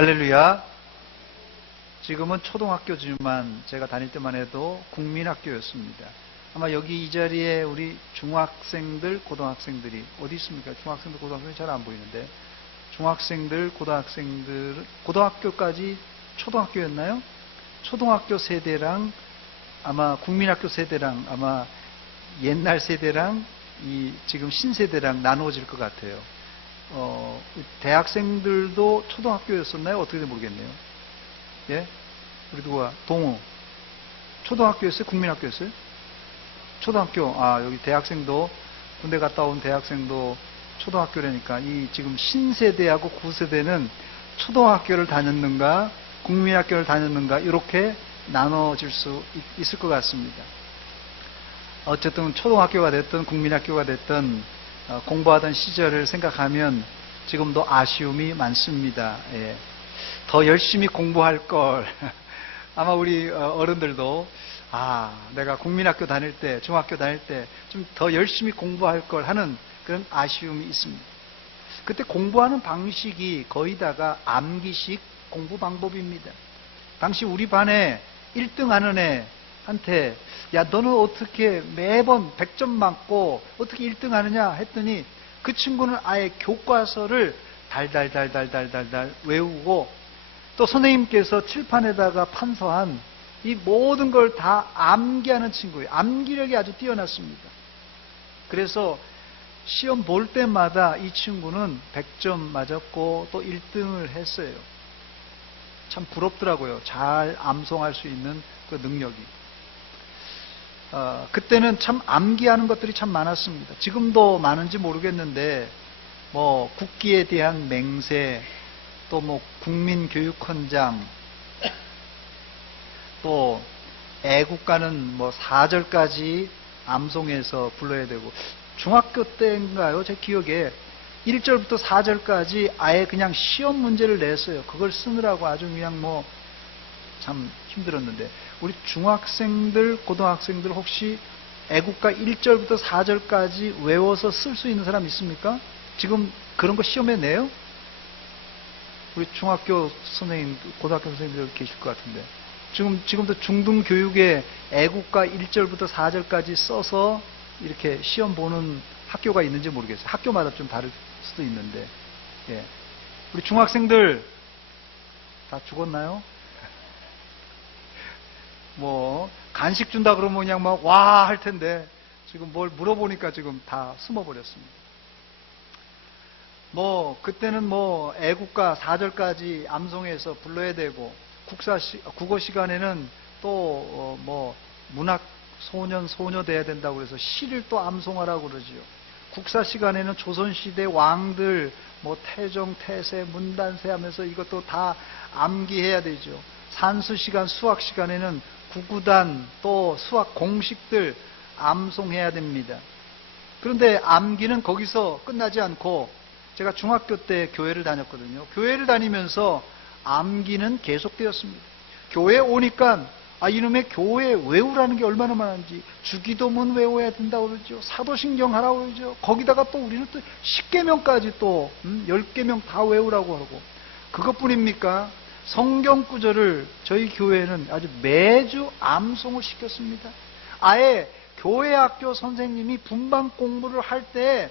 할렐루야. 지금은 초등학교지만 제가 다닐 때만 해도 국민학교였습니다. 아마 여기 이 자리에 우리 중학생들, 고등학생들이 어디 있습니까? 중학생들, 고등학생이 잘 안 보이는데 중학생들, 고등학생들, 고등학교까지 초등학교였나요? 초등학교 세대랑 아마 국민학교 세대랑 아마 옛날 세대랑 이 지금 신세대랑 나누어질 것 같아요. 대학생들도 초등학교였었나요? 어떻게 될지 모르겠네요. 예? 우리 누가? 동우. 초등학교였어요? 국민학교였어요? 초등학교. 아, 여기 대학생도, 군대 갔다 온 대학생도 초등학교라니까 이 지금 신세대하고 구세대는 초등학교를 다녔는가, 국민학교를 다녔는가, 이렇게 나눠질 수 있을 것 같습니다. 어쨌든 초등학교가 됐든 국민학교가 됐든 공부하던 시절을 생각하면 지금도 아쉬움이 많습니다. 예. 더 열심히 공부할 걸. 아마 우리 어른들도 내가 국민학교 다닐 때, 중학교 다닐 때 좀 더 열심히 공부할 걸 하는 그런 아쉬움이 있습니다. 그때 공부하는 방식이 거의 다가 암기식 공부 방법입니다. 당시 우리 반에 1등 하는 애한테 야, 너는 어떻게 매번 100점 맞고 어떻게 1등 하느냐 했더니 그 친구는 아예 교과서를 달달달달달달달 외우고 또 선생님께서 칠판에다가 판서한 이 모든 걸 다 암기하는 친구예요. 암기력이 아주 뛰어났습니다. 그래서 시험 볼 때마다 이 친구는 100점 맞았고 또 1등을 했어요. 참 부럽더라고요. 잘 암송할 수 있는 그 능력이. 그때는 참 암기하는 것들이 참 많았습니다. 지금도 많은지 모르겠는데 뭐 국기에 대한 맹세, 또 뭐 국민교육헌장, 또 애국가는 뭐 4절까지 암송해서 불러야 되고, 중학교 때인가요? 제 기억에 1절부터 4절까지 아예 그냥 시험 문제를 냈어요. 그걸 쓰느라고 아주 그냥 뭐 참 힘들었는데, 우리 중학생들, 고등학생들 혹시 애국가 1절부터 4절까지 외워서 쓸 수 있는 사람 있습니까? 지금 그런 거 시험에 내요? 우리 중학교 선생님, 고등학교 선생님들 계실 것 같은데. 지금도 중등교육에 애국가 1절부터 4절까지 써서 이렇게 시험 보는 학교가 있는지 모르겠어요. 학교마다 좀 다를 수도 있는데. 예. 우리 중학생들 다 죽었나요? 뭐 간식 준다 그러면 그냥 막 와 할 텐데 지금 뭘 물어보니까 지금 다 숨어버렸습니다. 뭐 그때는 뭐 애국가 4절까지 암송해서 불러야 되고, 국어 시간에는 또 뭐 문학 소년 소녀 돼야 된다고 그래서 시를 또 암송하라고 그러지요. 국사 시간에는 조선시대 왕들 뭐 태종, 태세, 문단세 하면서 이것도 다 암기해야 되죠. 산수 시간, 수학 시간에는 구구단 또 수학 공식들 암송해야 됩니다. 그런데 암기는 거기서 끝나지 않고, 제가 중학교 때 교회를 다녔거든요. 교회를 다니면서 암기는 계속되었습니다. 교회에 오니까 이놈의 교회 외우라는 게 얼마나 많은지, 주기도문 외워야 된다고 그러죠. 사도신경 하라고 그러죠. 거기다가 또 우리는 또 10계명까지 또 10계명 다 외우라고 하고, 그것뿐입니까? 성경 구절을 저희 교회는 아주 매주 암송을 시켰습니다. 아예 교회 학교 선생님이 분반 공부를 할 때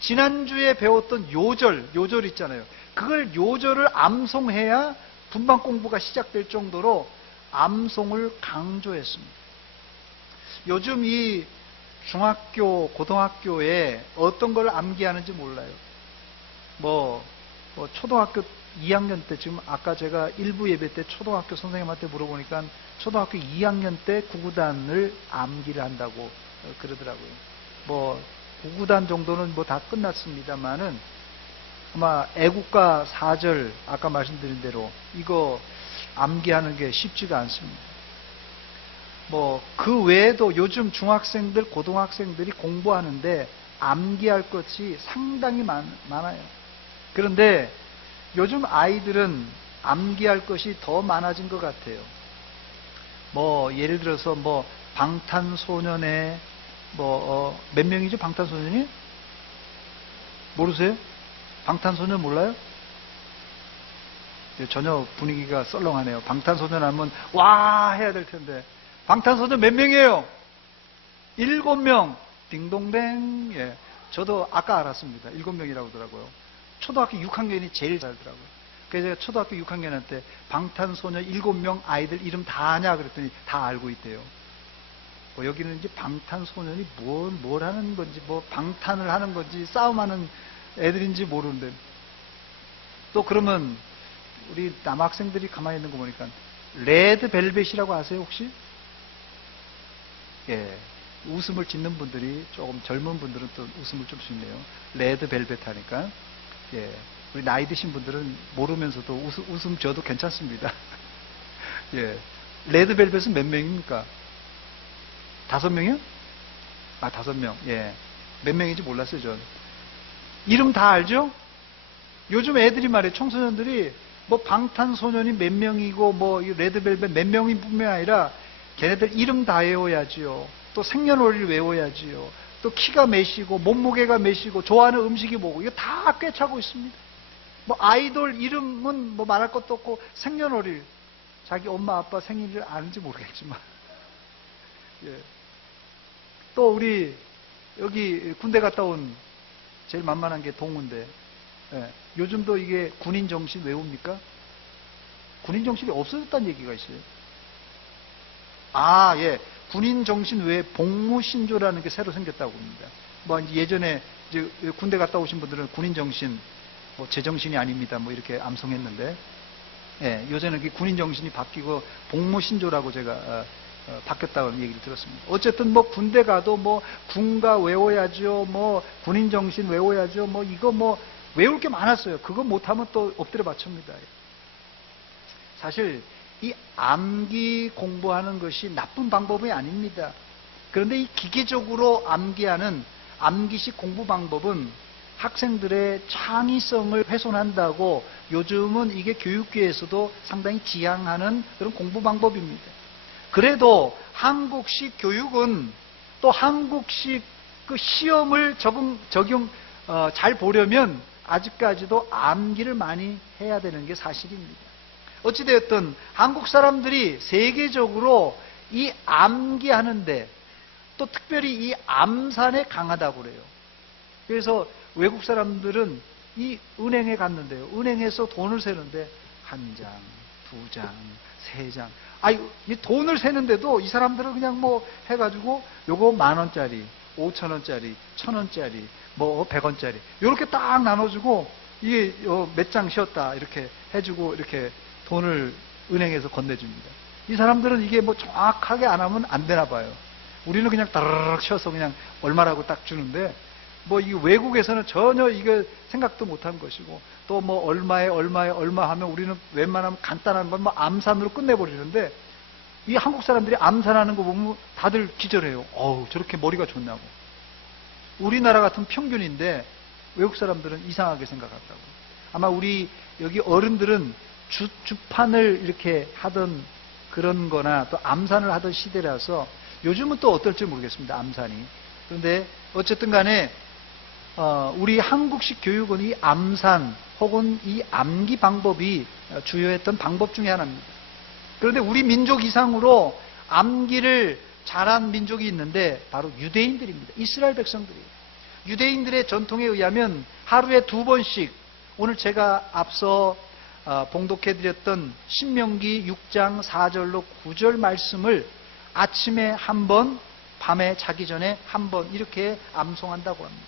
지난주에 배웠던 요절 있잖아요. 그걸 요절을 암송해야 분반 공부가 시작될 정도로 암송을 강조했습니다. 요즘 이 중학교, 고등학교에 어떤 걸 암기하는지 몰라요. 뭐 초등학교 2학년 때, 지금 아까 제가 일부 예배 때 초등학교 선생님한테 물어보니까 초등학교 2학년 때 구구단을 암기를 한다고 그러더라고요. 뭐 구구단 정도는 뭐 다 끝났습니다만은 아마 애국가 4절 아까 말씀드린 대로 이거 암기하는 게 쉽지가 않습니다. 뭐 그 외에도 요즘 중학생들, 고등학생들이 공부하는데 암기할 것이 상당히 많아요. 그런데 요즘 아이들은 암기할 것이 더 많아진 것 같아요. 뭐 예를 들어서 뭐 방탄소년의 몇 명이죠? 방탄소년이? 모르세요? 방탄소년 몰라요? 전혀 분위기가 썰렁하네요. 방탄소년 하면 와 해야 될 텐데. 방탄소년 몇 명이에요? 7명. 딩동댕. 예. 저도 아까 알았습니다. 7명이라고 하더라고요. 초등학교 6학년이 제일 잘더라고요. 그래서 제가 초등학교 6학년 때 방탄소년 7명 아이들 이름 다 아냐 그랬더니 다 알고 있대요. 뭐 여기는 이제 방탄소년이 뭘 하는 건지, 뭐 방탄을 하는 건지, 싸움하는 애들인지 모르는데. 또 그러면 우리 남학생들이 가만히 있는 거 보니까 레드벨벳이라고 아세요 혹시? 예. 웃음을 짓는 분들이 조금 젊은 분들은 또 웃음을 좀 짓네요. 레드벨벳 하니까. 예. 우리 나이 드신 분들은 모르면서도 웃음 줘도 괜찮습니다. 예. 레드벨벳은 몇 명입니까? 5명이요? 아, 5명. 예. 몇 명인지 몰랐어요, 전. 이름 다 알죠? 요즘 애들이 말이에요, 청소년들이 뭐 방탄소년이 몇 명이고 뭐 레드벨벳 몇 명이 뿐만 아니라 걔네들 이름 다 외워야지요. 또 생년월일 외워야지요. 또 키가 몇이고 몸무게가 몇이고 좋아하는 음식이 뭐고 이거 다 꿰차고 있습니다. 뭐 아이돌 이름은 뭐 말할 것도 없고 생년월일 자기 엄마 아빠 생일을 아는지 모르겠지만 예. 또 우리 여기 군대 갔다 온 제일 만만한 게 동우인데 예. 요즘도 이게 군인 정신 외웁니까? 군인 정신이 없어졌다는 얘기가 있어요. 아, 예. 군인 정신 외에 복무신조라는 게 새로 생겼다고 합니다. 뭐 이제 예전에 이제 군대 갔다 오신 분들은 군인 정신, 뭐 제정신이 아닙니다. 뭐 이렇게 암송했는데, 예. 요새는 군인 정신이 바뀌고 복무신조라고 제가 바뀌었다는 얘기를 들었습니다. 어쨌든 뭐 군대 가도 뭐 군가 외워야죠. 뭐 군인 정신 외워야죠. 뭐 이거 뭐 외울 게 많았어요. 그거 못하면 또 엎드려 받칩니다. 사실 이 암기 공부하는 것이 나쁜 방법이 아닙니다. 그런데 이 기계적으로 암기하는 암기식 공부 방법은 학생들의 창의성을 훼손한다고 요즘은 이게 교육계에서도 상당히 지향하는 그런 공부 방법입니다. 그래도 한국식 교육은 또 한국식 그 시험을 잘 보려면 아직까지도 암기를 많이 해야 되는 게 사실입니다. 어찌되었든 한국 사람들이 세계적으로 이 암기하는데 또 특별히 이 암산에 강하다고 그래요. 그래서 외국 사람들은 이 은행에 갔는데요. 은행에서 돈을 세는데 한 장, 두 장, 세 장. 이 돈을 세는데도 이 사람들은 그냥 뭐 해가지고 요거 10,000원짜리, 5,000원짜리, 1,000원짜리, 뭐 100원짜리 이렇게 딱 나눠주고 이게 몇 장 쉬었다 이렇게 해주고 이렇게 돈을 은행에서 건네줍니다. 이 사람들은 이게 뭐 정확하게 안 하면 안 되나 봐요. 우리는 그냥 따르륵 쉬어서 그냥 얼마라고 딱 주는데 뭐 이 외국에서는 전혀 이거 생각도 못한 것이고 또 뭐 얼마 하면 우리는 웬만하면 간단한 건 뭐 암산으로 끝내버리는데 이 한국 사람들이 암산하는 거 보면 다들 기절해요. 어우 저렇게 머리가 좋냐고. 우리나라 같은 평균인데 외국 사람들은 이상하게 생각한다고. 아마 우리 여기 어른들은 주판을 이렇게 하던 그런 거나 또 암산을 하던 시대라서 요즘은 또 어떨지 모르겠습니다. 암산이. 그런데 어쨌든 간에 우리 한국식 교육은 이 암산 혹은 이 암기 방법이 주요했던 방법 중에 하나입니다. 그런데 우리 민족 이상으로 암기를 잘한 민족이 있는데 바로 유대인들입니다. 이스라엘 백성들이에요. 유대인들의 전통에 의하면 하루에 2번씩 오늘 제가 앞서 봉독해드렸던 신명기 6장 4절로 9절 말씀을 아침에 1번, 밤에 자기 전에 1번 이렇게 암송한다고 합니다.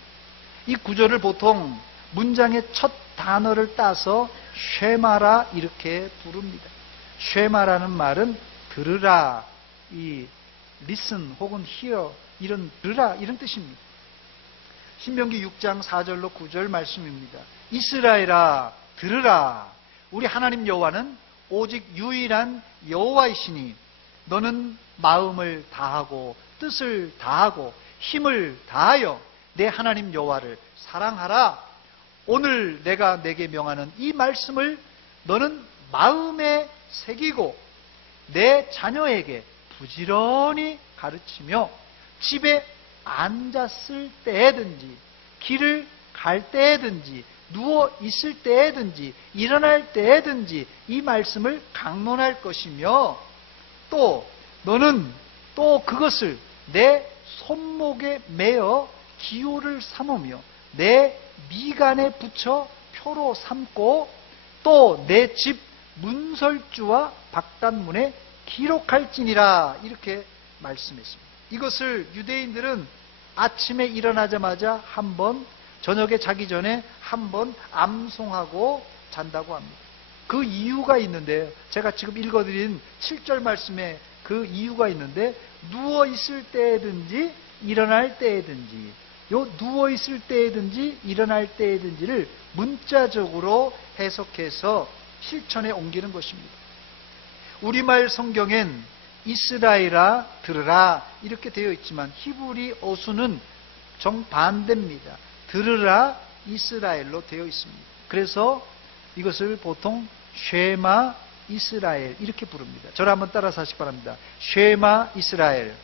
이 구절을 보통 문장의 첫 단어를 따서 쉐마라 이렇게 부릅니다. 쉐마라는 말은 들으라, 이 listen 혹은 hear 이런 들으라 이런 뜻입니다. 신명기 6장 4절로 9절 말씀입니다. 이스라엘아 들으라. 우리 하나님 여호와는 오직 유일한 여호와이시니 너는 마음을 다하고 뜻을 다하고 힘을 다하여 내 하나님 여호와를 사랑하라. 오늘 내가 내게 명하는 이 말씀을 너는 마음에 새기고 내 자녀에게 부지런히 가르치며 집에 앉았을 때든지 길을 갈 때든지 누워 있을 때에든지 일어날 때에든지 이 말씀을 강론할 것이며, 또 너는 또 그것을 내 손목에 매어 기호를 삼으며 내 미간에 붙여 표로 삼고 또 내 집 문설주와 박단문에 기록할지니라. 이렇게 말씀했습니다. 이것을 유대인들은 아침에 일어나자마자 한 번, 저녁에 자기 전에 한 번 암송하고 잔다고 합니다. 그 이유가 있는데요. 제가 지금 읽어드린 7절 말씀에 그 이유가 있는데, 누워 있을 때든지 일어날 때든지, 요 누워 있을 때든지 일어날 때든지를 문자적으로 해석해서 실천에 옮기는 것입니다. 우리말 성경엔 이스라엘아 들으라 이렇게 되어 있지만 히브리 어수는 정반대입니다. 들으라 이스라엘로 되어 있습니다. 그래서 이것을 보통 쉐마 이스라엘 이렇게 부릅니다. 저를 한번 따라서 하시기 바랍니다. 쉐마 이스라엘.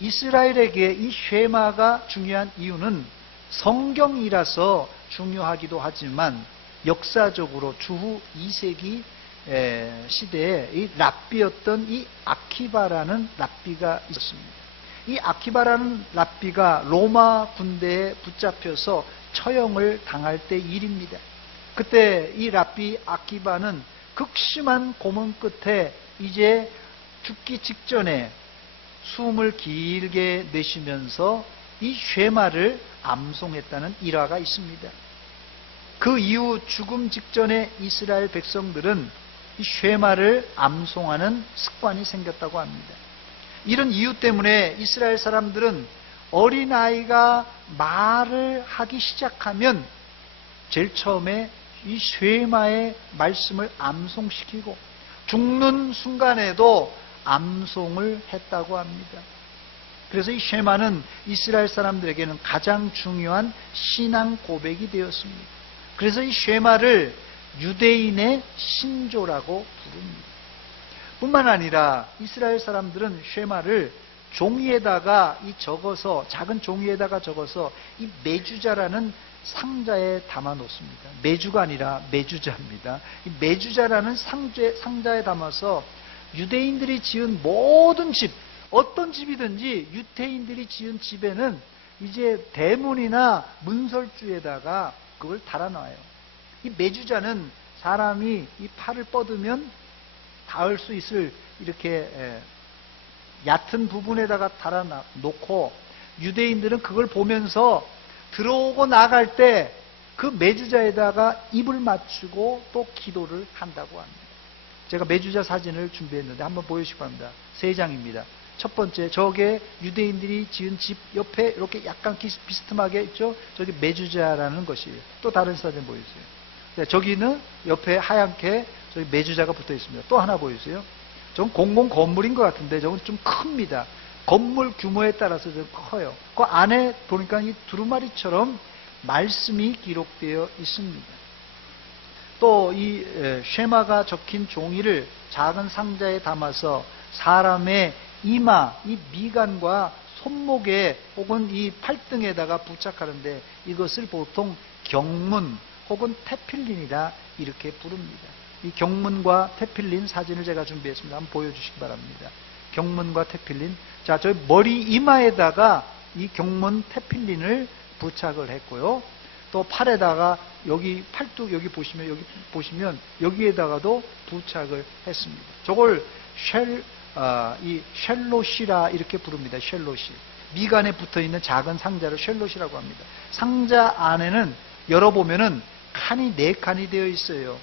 이스라엘에게 이 쉐마가 중요한 이유는 성경이라서 중요하기도 하지만, 역사적으로 주후 2세기 시대에 이 랍비였던 이 아키바라는 랍비가 있었습니다. 이 아키바라는 랍비가 로마 군대에 붙잡혀서 처형을 당할 때 일입니다. 그때 이 랍비 아키바는 극심한 고문 끝에 이제 죽기 직전에 숨을 길게 내쉬면서 이 쉐마를 암송했다는 일화가 있습니다. 그 이후 죽음 직전에 이스라엘 백성들은 이 쉐마를 암송하는 습관이 생겼다고 합니다. 이런 이유 때문에 이스라엘 사람들은 어린아이가 말을 하기 시작하면 제일 처음에 이 쉐마의 말씀을 암송시키고, 죽는 순간에도 암송을 했다고 합니다. 그래서 이 쉐마는 이스라엘 사람들에게는 가장 중요한 신앙 고백이 되었습니다. 그래서 이 쉐마를 유대인의 신조라고 부릅니다. 뿐만 아니라 이스라엘 사람들은 쉐마를 종이에다가 적어서, 작은 종이에다가 적어서 이 메주자라는 상자에 담아 놓습니다. 메주가 아니라 메주자입니다. 이 메주자라는 상자에 담아서 유대인들이 지은 모든 집, 어떤 집이든지 유대인들이 지은 집에는 이제 대문이나 문설주에다가 그걸 달아놔요. 이 메주자는 사람이 이 팔을 뻗으면 닿을 수 있을 이렇게 얕은 부분에다가 달아놓고, 유대인들은 그걸 보면서 들어오고 나갈 때 그 메주자에다가 입을 맞추고 또 기도를 한다고 합니다. 제가 메주자 사진을 준비했는데 한번 보여주시기 바랍니다. 3장입니다. 첫 번째, 저게 유대인들이 지은 집 옆에 이렇게 약간 비스듬하게 있죠? 저기 메주자라는 것이에요. 또 다른 사진 보여주세요. 네, 저기는 옆에 하얗게 저기 메주자가 붙어 있습니다. 또 하나 보여주세요. 저건 공공 건물인 것 같은데 저건 좀 큽니다. 건물 규모에 따라서 좀 커요. 그 안에 보니까 이 두루마리처럼 말씀이 기록되어 있습니다. 또 이 쉐마가 적힌 종이를 작은 상자에 담아서 사람의 이마, 이 미간과 손목에 혹은 이 팔등에다가 부착하는데, 이것을 보통 경문 혹은 테필린이라 이렇게 부릅니다. 이 경문과 테필린 사진을 제가 준비했습니다. 한번 보여주시기 바랍니다. 경문과 테필린. 자, 저 머리 이마에다가 이 경문 테필린을 부착을 했고요. 또 팔에다가 여기 팔뚝 여기 보시면 여기에다가도 부착을 했습니다. 저걸 이 쉘롯이라 이렇게 부릅니다. 쉘롯이. 미간에 붙어 있는 작은 상자를 쉘롯이라고 합니다. 상자 안에는 열어보면은 칸이 4칸이 되어 있어요.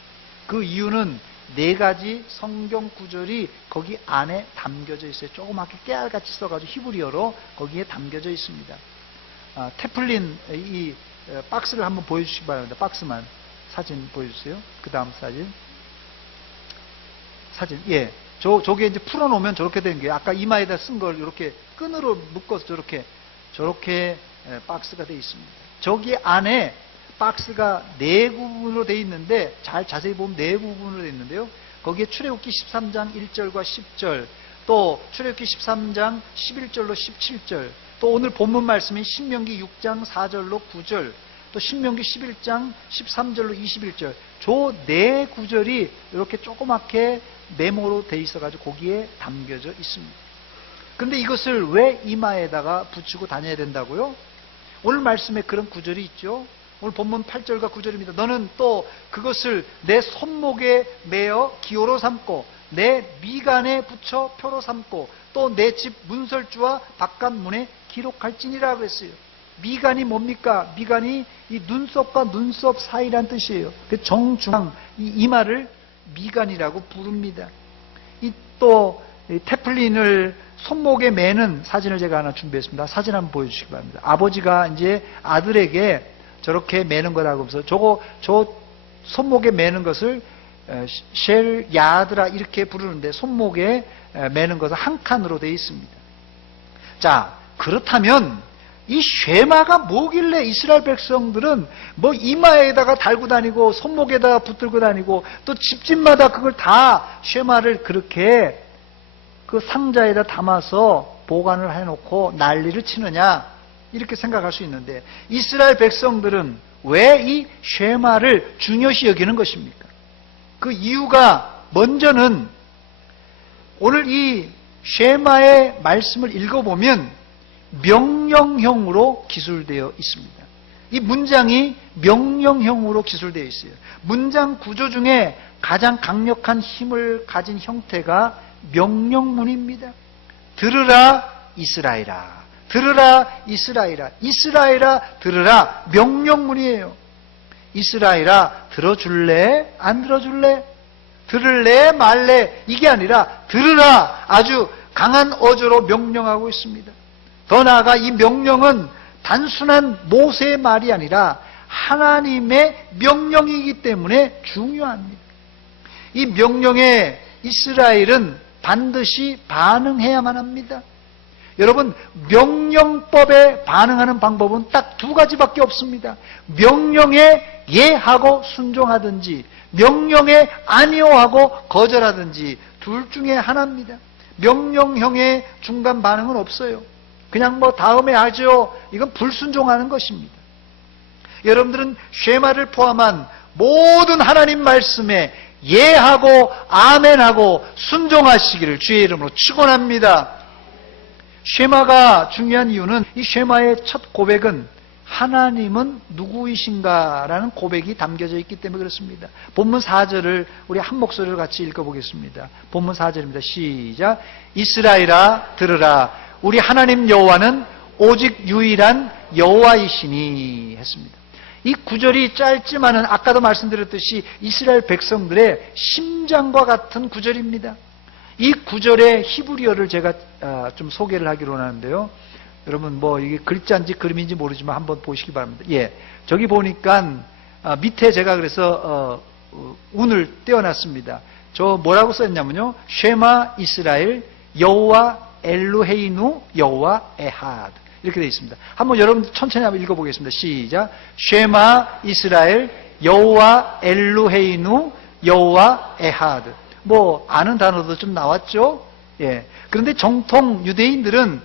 그 이유는 4가지 성경 구절이 거기 안에 담겨져 있어요. 조그맣게 깨알같이 써가지고 히브리어로 거기에 담겨져 있습니다. 테플린 이 박스를 한번 보여주시기 바랍니다. 박스만 사진 보여주세요. 그 다음 사진. 예. 저게 이제 풀어놓으면 저렇게 되는 거예요. 아까 이마에다 쓴 걸 이렇게 끈으로 묶어서 저렇게 박스가 되어 있습니다. 저기 안에 박스가 4부분으로 되어 있는데, 자세히 보면 4부분으로 되어 있는데요. 거기에 출애굽기 13장 1절과 10절, 또 출애굽기 13장 11절로 17절, 또 오늘 본문 말씀인 신명기 6장 4절로 9절, 또 신명기 11장 13절로 21절 저 네 구절이 이렇게 조그맣게 메모로 돼 있어가지고 거기에 담겨져 있습니다. 그런데 이것을 왜 이마에다가 붙이고 다녀야 된다고요? 오늘 말씀에 그런 구절이 있죠. 오늘 본문 8절과 9절입니다. 너는 또 그것을 내 손목에 매어 기호로 삼고 내 미간에 붙여 표로 삼고 또 내 집 문설주와 바깥문에 기록할지니라 그랬어요. 미간이 뭡니까? 미간이 이 눈썹과 눈썹 사이란 뜻이에요. 그 정중앙 이 이마를 미간이라고 부릅니다. 이 또 테플린을 손목에 매는 사진을 제가 하나 준비했습니다. 사진 한번 보여주시기 바랍니다. 아버지가 이제 아들에게 저렇게 매는 거라고 해서 저 손목에 매는 것을 쉘 야드라 이렇게 부르는데 손목에 매는 것은 한 칸으로 되어 있습니다. 자, 그렇다면 이 쉐마가 뭐길래 이스라엘 백성들은 뭐 이마에다가 달고 다니고 손목에다가 붙들고 다니고 또 집집마다 그걸 다 쉐마를 그렇게 그 상자에다 담아서 보관을 해놓고 난리를 치느냐 이렇게 생각할 수 있는데 이스라엘 백성들은 왜 이 쉐마를 중요시 여기는 것입니까? 그 이유가 먼저는 오늘 이 쉐마의 말씀을 읽어보면 명령형으로 기술되어 있습니다. 이 문장이 명령형으로 기술되어 있어요. 문장 구조 중에 가장 강력한 힘을 가진 형태가 명령문입니다. 들으라 이스라엘아, 들으라 이스라엘아, 이스라엘아 들으라 명령문이에요. 이스라엘아 들어줄래? 안 들어줄래? 들을래? 말래? 이게 아니라 들으라 아주 강한 어조로 명령하고 있습니다. 더 나아가 이 명령은 단순한 모세의 말이 아니라 하나님의 명령이기 때문에 중요합니다. 이 명령에 이스라엘은 반드시 반응해야만 합니다. 여러분, 명령법에 반응하는 방법은 딱 두 가지밖에 없습니다. 명령에 예하고 순종하든지 명령에 아니오하고 거절하든지 둘 중에 하나입니다. 명령형의 중간 반응은 없어요. 그냥 뭐 다음에 하죠. 이건 불순종하는 것입니다. 여러분들은 쉐마를 포함한 모든 하나님 말씀에 예하고 아멘하고 순종하시기를 주의 이름으로 축원합니다. 쉐마가 중요한 이유는 이 쉐마의 첫 고백은 하나님은 누구이신가라는 고백이 담겨져 있기 때문에 그렇습니다. 본문 4절을 우리 한 목소리로 같이 읽어보겠습니다. 본문 4절입니다. 시작. 이스라엘아 들으라 우리 하나님 여호와는 오직 유일한 여호와이시니 했습니다. 이 구절이 짧지만은 아까도 말씀드렸듯이 이스라엘 백성들의 심장과 같은 구절입니다. 이 구절의 히브리어를 제가 좀 소개를 하기로 하는데요. 여러분 뭐 이게 글자인지 그림인지 모르지만 한번 보시기 바랍니다. 예, 저기 보니까 밑에 제가 그래서 운을 떼어놨습니다. 저 뭐라고 썼냐면요. 쉐마 이스라엘 여호와 엘루헤이누 여호와 에하드 이렇게 되어 있습니다. 한번 여러분 천천히 한번 읽어보겠습니다. 시작. 쉐마 이스라엘 여호와 엘루헤이누 여호와 에하드. 뭐 아는 단어도 좀 나왔죠. 예. 그런데 정통 유대인들은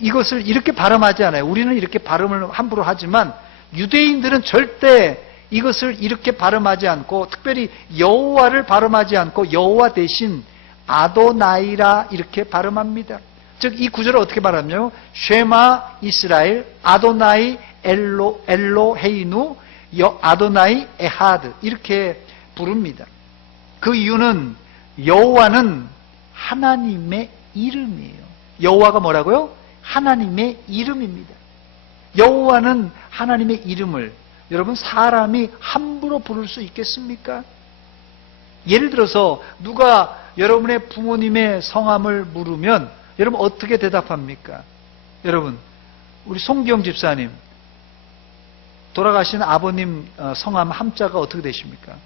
이것을 이렇게 발음하지 않아요. 우리는 이렇게 발음을 함부로 하지만 유대인들은 절대 이것을 이렇게 발음하지 않고 특별히 여호와를 발음하지 않고 여호와 대신 아도나이라 이렇게 발음합니다. 즉 이 구절을 어떻게 발음하냐면 쉐마 이스라엘 아도나이 엘로헤이누 아도나이 에하드 이렇게 부릅니다. 그 이유는 여호와는 하나님의 이름이에요. 여호와가 뭐라고요? 하나님의 이름입니다. 여호와는 하나님의 이름을 여러분 사람이 함부로 부를 수 있겠습니까? 예를 들어서 누가 여러분의 부모님의 성함을 물으면 여러분 어떻게 대답합니까? 여러분 우리 송기영 집사님 돌아가신 아버님 성함 함자가 어떻게 되십니까?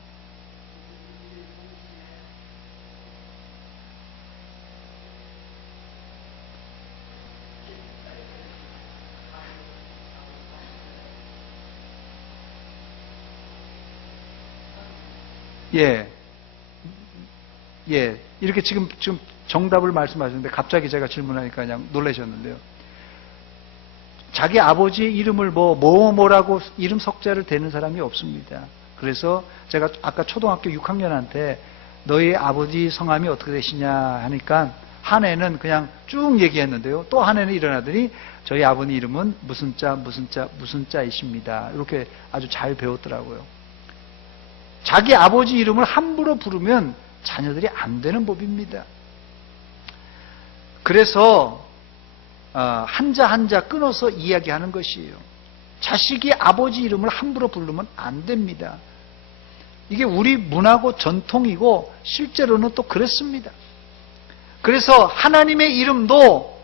예. 예. 이렇게 지금 정답을 말씀하셨는데 갑자기 제가 질문하니까 그냥 놀라셨는데요. 자기 아버지의 이름을 뭐라고 이름 석자를 대는 사람이 없습니다. 그래서 제가 아까 초등학교 6학년한테 너희 아버지 성함이 어떻게 되시냐 하니까 한 애는 그냥 쭉 얘기했는데요. 또 한 애는 일어나더니 저희 아버님 이름은 무슨 자이십니다. 이렇게 아주 잘 배웠더라고요. 자기 아버지 이름을 함부로 부르면 자녀들이 안 되는 법입니다. 그래서 한자 한자 끊어서 이야기하는 것이에요. 자식이 아버지 이름을 함부로 부르면 안 됩니다. 이게 우리 문화고 전통이고 실제로는 또 그렇습니다. 그래서 하나님의 이름도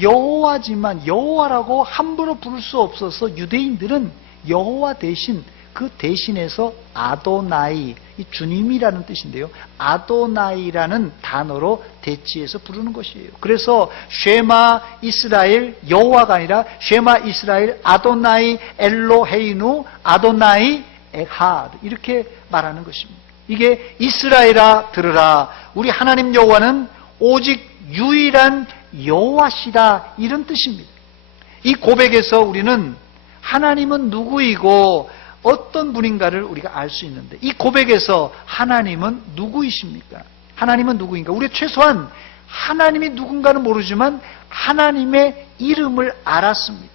여호와지만 여호와라고 함부로 부를 수 없어서 유대인들은 여호와 대신 그 대신에서 아도나이, 이 주님이라는 뜻인데요. 아도나이라는 단어로 대치해서 부르는 것이에요. 그래서 쉐마 이스라엘 여호와가 아니라 쉐마 이스라엘 아도나이 엘로헤이누 아도나이 에하드 이렇게 말하는 것입니다. 이게 이스라엘아 들으라. 우리 하나님 여호와는 오직 유일한 여호와시다 이런 뜻입니다. 이 고백에서 우리는 하나님은 누구이고 어떤 분인가를 우리가 알 수 있는데 이 고백에서 하나님은 누구이십니까? 하나님은 누구인가? 우리 최소한 하나님이 누군가는 모르지만 하나님의 이름을 알았습니다.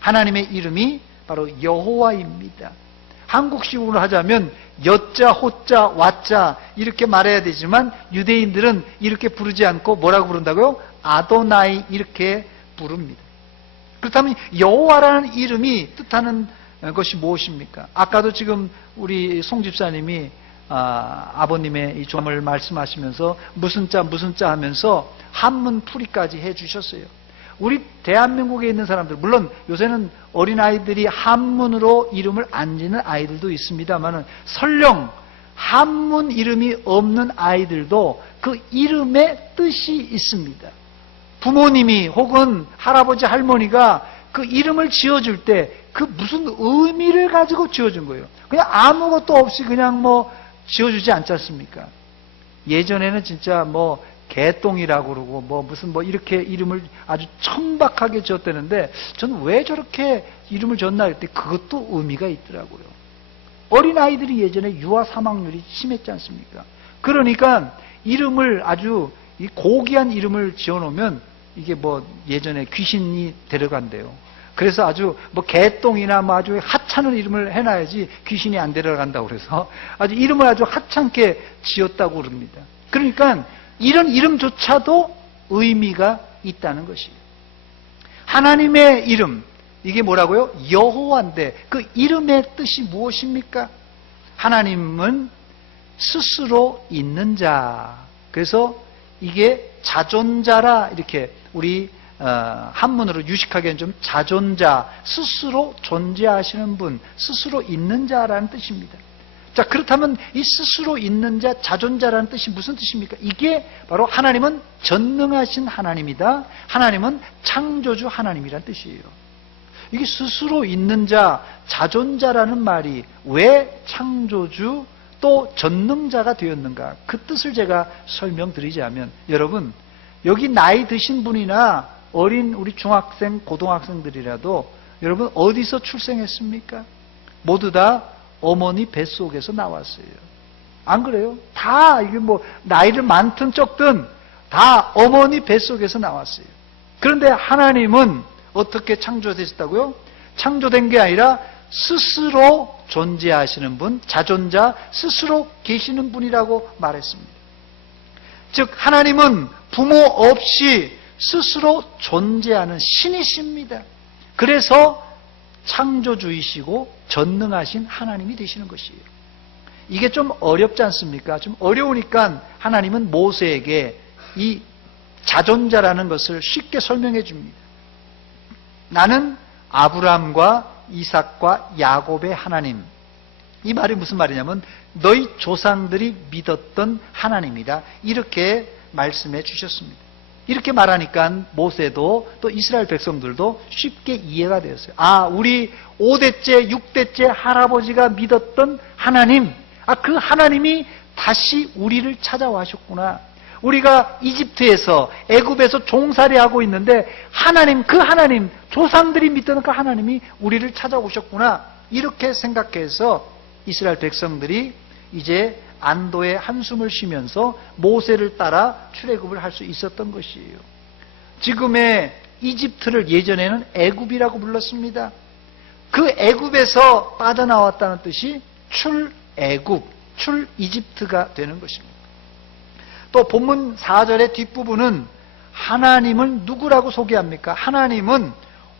하나님의 이름이 바로 여호와입니다. 한국식으로 하자면 여자, 호자, 와자 이렇게 말해야 되지만 유대인들은 이렇게 부르지 않고 뭐라고 부른다고요? 아도나이 이렇게 부릅니다. 그렇다면 여호와라는 이름이 뜻하는 것이 무엇입니까? 아까도 지금 우리 송 집사님이 아버님의 이 조함을 말씀하시면서 무슨 자 하면서 한문 풀이까지 해주셨어요. 우리 대한민국에 있는 사람들, 물론 요새는 어린아이들이 한문으로 이름을 안 지는 아이들도 있습니다만 설령 한문 이름이 없는 아이들도 그 이름의 뜻이 있습니다. 부모님이 혹은 할아버지 할머니가 그 이름을 지어줄 때 그 무슨 의미를 가지고 지어준 거예요. 그냥 아무것도 없이 그냥 지어주지 않지 않습니까? 예전에는 진짜 개똥이라고 그러고 무슨 이렇게 이름을 아주 천박하게 지었다는데 저는 왜 저렇게 이름을 지었나 했더니 그것도 의미가 있더라고요. 어린아이들이 예전에 유아 사망률이 심했지 않습니까? 그러니까 이름을 아주 고귀한 이름을 지어놓으면 이게 예전에 귀신이 데려간대요. 그래서 아주 개똥이나 아주 하찮은 이름을 해놔야지 귀신이 안 데려간다고 그래서 아주 이름을 아주 하찮게 지었다고 그럽니다. 그러니까 이런 이름조차도 의미가 있다는 것이에요. 하나님의 이름, 이게 뭐라고요? 여호와인데 그 이름의 뜻이 무엇입니까? 하나님은 스스로 있는 자. 그래서 이게 자존자라 이렇게 우리 한문으로 유식하게는 좀 자존자, 스스로 존재하시는 분, 스스로 있는 자라는 뜻입니다. 자, 그렇다면 이 스스로 있는 자, 자존자라는 뜻이 무슨 뜻입니까? 이게 바로 하나님은 전능하신 하나님이다. 하나님은 창조주 하나님이라는 뜻이에요. 이게 스스로 있는 자, 자존자라는 말이 왜 창조주 또 전능자가 되었는가? 그 뜻을 제가 설명드리자면 여러분, 여기 나이 드신 분이나 어린 우리 중학생, 고등학생들이라도 여러분 어디서 출생했습니까? 모두 다 어머니 뱃속에서 나왔어요. 안 그래요? 다 이게 나이를 많든 적든 다 어머니 뱃속에서 나왔어요. 그런데 하나님은 어떻게 창조되셨다고요? 창조된 게 아니라 스스로 존재하시는 분, 자존자, 스스로 계시는 분이라고 말했습니다. 즉 하나님은 부모 없이 스스로 존재하는 신이십니다. 그래서 창조주이시고 전능하신 하나님이 되시는 것이에요. 이게 좀 어렵지 않습니까? 좀 어려우니까 하나님은 모세에게 이 자존자라는 것을 쉽게 설명해 줍니다. 나는 아브라함과 이삭과 야곱의 하나님. 이 말이 무슨 말이냐면 너희 조상들이 믿었던 하나님이다. 이렇게 말씀해 주셨습니다. 이렇게 말하니까 모세도 또 이스라엘 백성들도 쉽게 이해가 되었어요. 우리 5대째, 6대째 할아버지가 믿었던 하나님, 그 하나님이 다시 우리를 찾아와셨구나. 우리가 이집트에서 애굽에서 종살이하고 있는데 하나님, 그 하나님, 조상들이 믿던 그 하나님이 우리를 찾아오셨구나, 이렇게 생각해서 이스라엘 백성들이 이제 안도의 한숨을 쉬면서 모세를 따라 출애굽을 할 수 있었던 것이에요. 지금의 이집트를 예전에는 애굽이라고 불렀습니다. 그 애굽에서 빠져나왔다는 뜻이 출애굽, 출이집트가 되는 것입니다. 또 본문 4절의 뒷부분은 하나님은 누구라고 소개합니까? 하나님은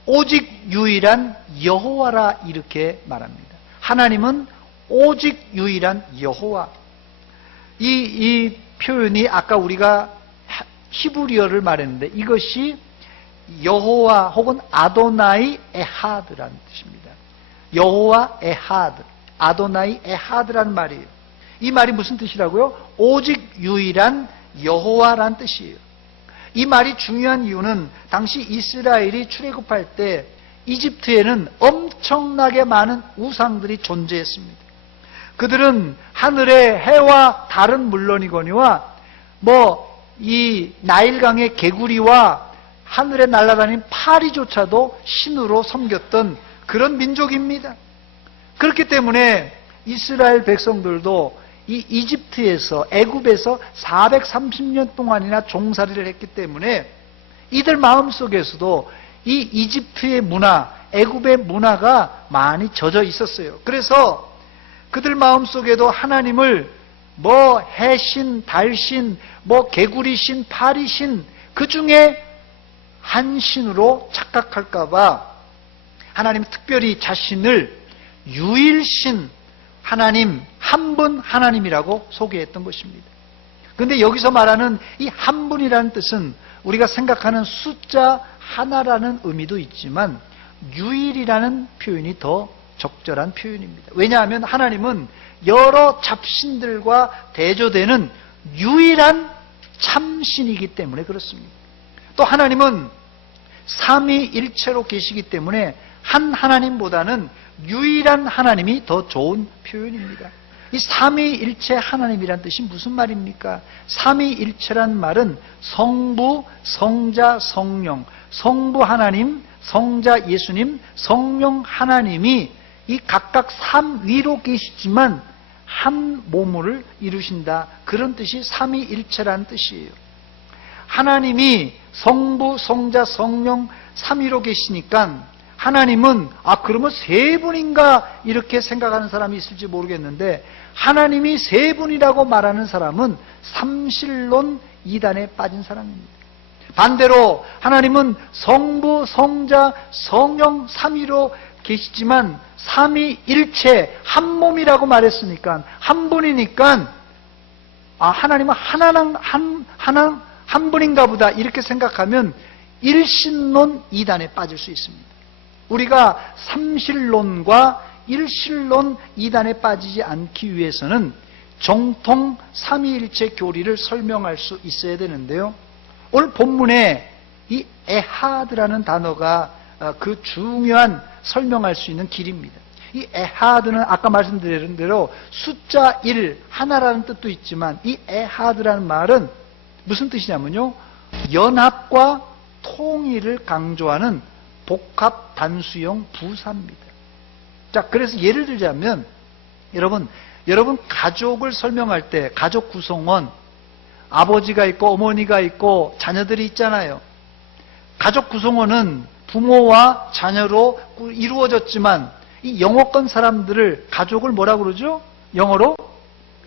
오직 유일한 여호와라, 이렇게 말합니다. 하나님은 오직 유일한 여호와. 이 표현이 아까 우리가 히브리어를 말했는데 이것이 여호와 혹은 아도나이 에하드라는 뜻입니다. 여호와 에하드, 아도나이 에하드라는 말이에요. 이 말이 무슨 뜻이라고요? 오직 유일한 여호와라는 뜻이에요. 이 말이 중요한 이유는 당시 이스라엘이 출애굽할 때 이집트에는 엄청나게 많은 우상들이 존재했습니다. 그들은 하늘의 해와 달은 물론이거니와 이 나일강의 개구리와 하늘에 날아다니는 파리조차도 신으로 섬겼던 그런 민족입니다. 그렇기 때문에 이스라엘 백성들도 이 이집트에서, 애굽에서 430년 동안이나 종살이를 했기 때문에 이들 마음속에서도 이 이집트의 문화, 애굽의 문화가 많이 젖어 있었어요. 그래서 그들 마음속에도 하나님을 해신, 달신, 개구리신, 파리신, 그 중에 한 신으로 착각할까봐 하나님 특별히 자신을 유일신 하나님, 한 분 하나님이라고 소개했던 것입니다. 그런데 여기서 말하는 이 한 분이라는 뜻은 우리가 생각하는 숫자 하나라는 의미도 있지만 유일이라는 표현이 더 적절한 표현입니다. 왜냐하면 하나님은 여러 잡신들과 대조되는 유일한 참신이기 때문에 그렇습니다. 또 하나님은 삼위일체로 계시기 때문에 한 하나님보다는 유일한 하나님이 더 좋은 표현입니다. 이 삼위일체 하나님이란 뜻이 무슨 말입니까? 삼위일체란 말은 성부, 성자, 성령, 성부 하나님, 성자 예수님, 성령 하나님이 이 각각 삼위로 계시지만 한 몸을 이루신다, 그런 뜻이 삼위일체라는 뜻이에요. 하나님이 성부, 성자, 성령 삼위로 계시니까 하나님은 그러면 세 분인가 이렇게 생각하는 사람이 있을지 모르겠는데, 하나님이 세 분이라고 말하는 사람은 삼실론 이단에 빠진 사람입니다. 반대로 하나님은 성부, 성자, 성령 삼위로 계시지만 삼위일체 한 몸이라고 말했으니까, 한 분이니까 하나님은 한 분인가 보다 이렇게 생각하면 일신론 이단에 빠질 수 있습니다. 우리가 삼실론과 일신론 이단에 빠지지 않기 위해서는 정통 삼위일체 교리를 설명할 수 있어야 되는데요. 오늘 본문에 이 에하드라는 단어가 그 중요한 설명할 수 있는 길입니다. 이 에하드는 아까 말씀드린 대로 숫자 1, 하나라는 뜻도 있지만 이 에하드라는 말은 무슨 뜻이냐면요, 연합과 통일을 강조하는 복합 단수형 부사입니다. 자, 그래서 예를 들자면 여러분 가족을 설명할 때 가족 구성원, 아버지가 있고 어머니가 있고 자녀들이 있잖아요. 가족 구성원은 부모와 자녀로 이루어졌지만 이 영어권 사람들을 가족을 뭐라고 그러죠? 영어로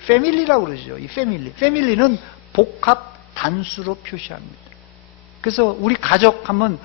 패밀리라고 그러죠. 이 패밀리는 복합 단수로 표시합니다. 그래서 우리 가족 하면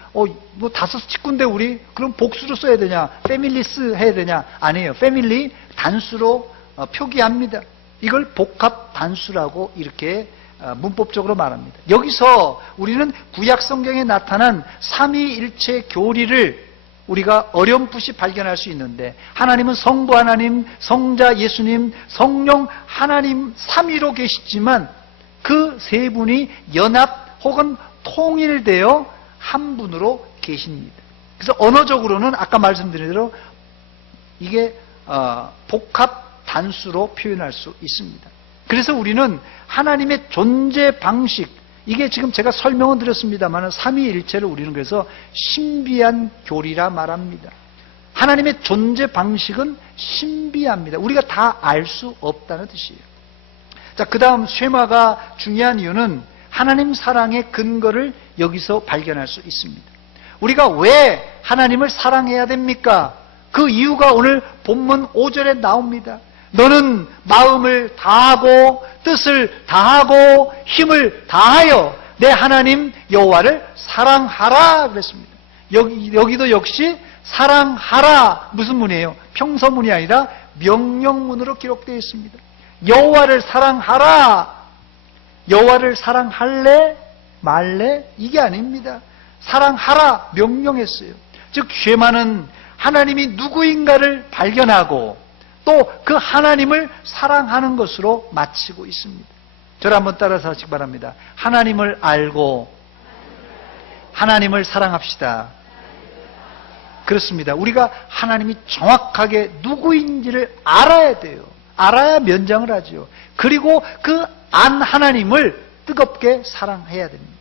다섯 식구인데 우리 그럼 복수로 써야 되냐, 패밀리스 해야 되냐? 아니에요. 패밀리 단수로 표기합니다. 이걸 복합 단수라고 이렇게 문법적으로 말합니다. 여기서 우리는 구약 성경에 나타난 삼위일체 교리를 우리가 어렴풋이 발견할 수 있는데, 하나님은 성부 하나님, 성자 예수님, 성령 하나님 삼위로 계시지만 그 세 분이 연합 혹은 통일되어 한 분으로 계십니다. 그래서 언어적으로는 아까 말씀드린 대로 이게 복합 단수로 표현할 수 있습니다. 그래서 우리는 하나님의 존재 방식, 이게 지금 제가 설명은 드렸습니다만 삼위일체를 우리는 그래서 신비한 교리라 말합니다. 하나님의 존재 방식은 신비합니다. 우리가 다 알 수 없다는 뜻이에요. 자, 그 다음 쉐마가 중요한 이유는 하나님 사랑의 근거를 여기서 발견할 수 있습니다. 우리가 왜 하나님을 사랑해야 됩니까? 그 이유가 오늘 본문 5절에 나옵니다. 너는 마음을 다하고 뜻을 다하고 힘을 다하여 내 하나님 여호와를 사랑하라 그랬습니다. 여기도 역시 사랑하라 무슨 문이에요? 평서문이 아니라 명령문으로 기록되어 있습니다. 여호와를 사랑하라. 여호와를 사랑할래 말래 이게 아닙니다. 사랑하라 명령했어요. 즉 쉐마는 하나님이 누구인가를 발견하고 또 그 하나님을 사랑하는 것으로 마치고 있습니다. 저를 한번 따라서 하시기 바랍니다. 하나님을 알고 하나님을 사랑합시다. 그렇습니다. 우리가 하나님이 정확하게 누구인지를 알아야 돼요. 알아야 면장을 하죠. 그리고 그 안 하나님을 뜨겁게 사랑해야 됩니다.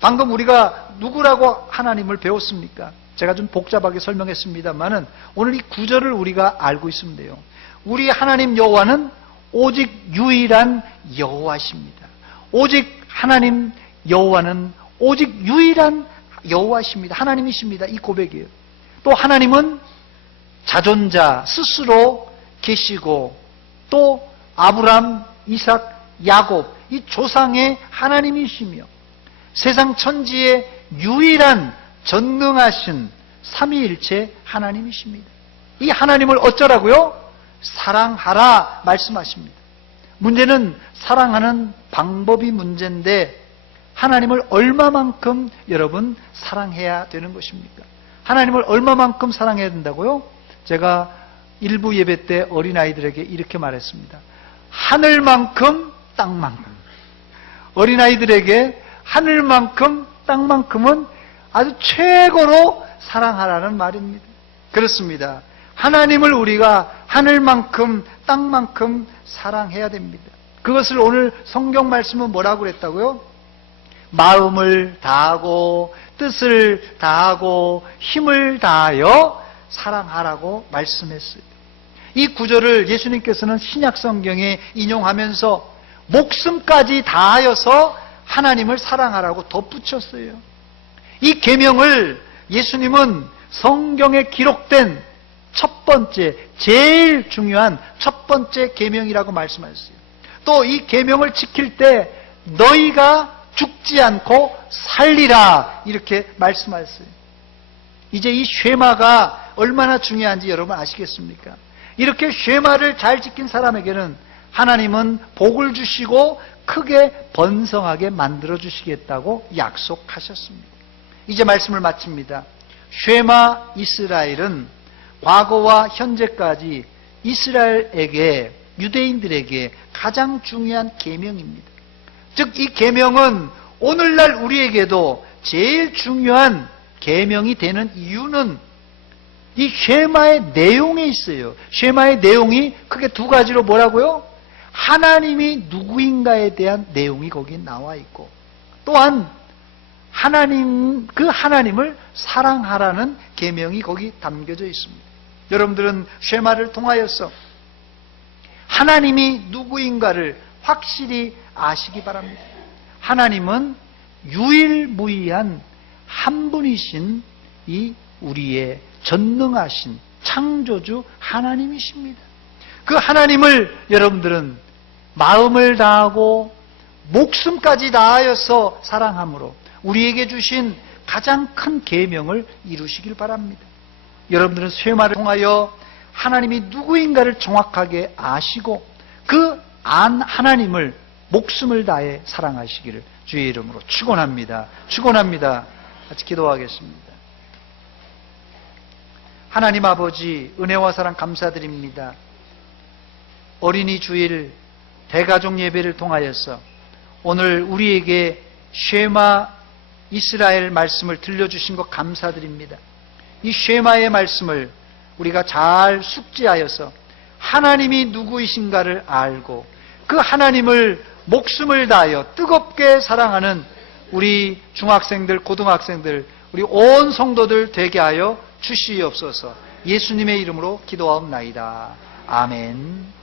방금 우리가 누구라고 하나님을 배웠습니까? 제가 좀 복잡하게 설명했습니다만은 오늘 이 구절을 우리가 알고 있으면 돼요. 우리 하나님 여호와는 오직 유일한 여호와십니다. 오직 하나님 여호와는 오직 유일한 여호와십니다. 하나님이십니다. 이 고백이에요. 또 하나님은 자존자 스스로 계시고 또 아브람, 이삭, 야곱 이 조상의 하나님이시며 세상 천지의 유일한 전능하신 삼위일체 하나님이십니다. 이 하나님을 어쩌라고요? 사랑하라 말씀하십니다. 문제는 사랑하는 방법이 문제인데 하나님을 얼마만큼 여러분 사랑해야 되는 것입니까? 하나님을 얼마만큼 사랑해야 된다고요? 제가 일부 예배 때 어린아이들에게 이렇게 말했습니다. 하늘만큼 땅만큼. 어린아이들에게 하늘만큼 땅만큼은 아주 최고로 사랑하라는 말입니다. 그렇습니다. 하나님을 우리가 하늘만큼 땅만큼 사랑해야 됩니다. 그것을 오늘 성경 말씀은 뭐라고 그랬다고요? 마음을 다하고 뜻을 다하고 힘을 다하여 사랑하라고 말씀했어요. 이 구절을 예수님께서는 신약 성경에 인용하면서 목숨까지 다하여서 하나님을 사랑하라고 덧붙였어요. 이 계명을 예수님은 성경에 기록된 첫 번째, 제일 중요한 첫 번째 계명이라고 말씀하셨어요. 또 이 계명을 지킬 때 너희가 죽지 않고 살리라 이렇게 말씀하셨어요. 이제 이 쉐마가 얼마나 중요한지 여러분 아시겠습니까? 이렇게 쉐마를 잘 지킨 사람에게는 하나님은 복을 주시고 크게 번성하게 만들어 주시겠다고 약속하셨습니다. 이제 말씀을 마칩니다. 쉐마 이스라엘은 과거와 현재까지 이스라엘에게 유대인들에게 가장 중요한 계명입니다. 즉 이 계명은 오늘날 우리에게도 제일 중요한 계명이 되는 이유는 이 쉐마의 내용에 있어요. 쉐마의 내용이 크게 두 가지로 뭐라고요? 하나님이 누구인가에 대한 내용이 거기에 나와 있고 또한 하나님, 그 하나님을 사랑하라는 계명이 거기 담겨져 있습니다. 여러분들은 쉐마를 통하여서 하나님이 누구인가를 확실히 아시기 바랍니다. 하나님은 유일무이한 한 분이신 이 우리의 전능하신 창조주 하나님이십니다. 그 하나님을 여러분들은 마음을 다하고 목숨까지 다하여서 사랑함으로 우리에게 주신 가장 큰 계명을 이루시길 바랍니다. 여러분들은 쉐마를 통하여 하나님이 누구인가를 정확하게 아시고 그 안 하나님을 목숨을 다해 사랑하시기를 주의 이름으로 축원합니다. 축원합니다. 같이 기도하겠습니다. 하나님 아버지 은혜와 사랑 감사드립니다. 어린이 주일 대가족 예배를 통하여서 오늘 우리에게 쉐마 이스라엘 말씀을 들려주신 것 감사드립니다. 이 쉐마의 말씀을 우리가 잘 숙지하여서 하나님이 누구이신가를 알고 그 하나님을 목숨을 다하여 뜨겁게 사랑하는 우리 중학생들, 고등학생들, 우리 온 성도들 되게 하여 주시옵소서. 예수님의 이름으로 기도하옵나이다. 아멘.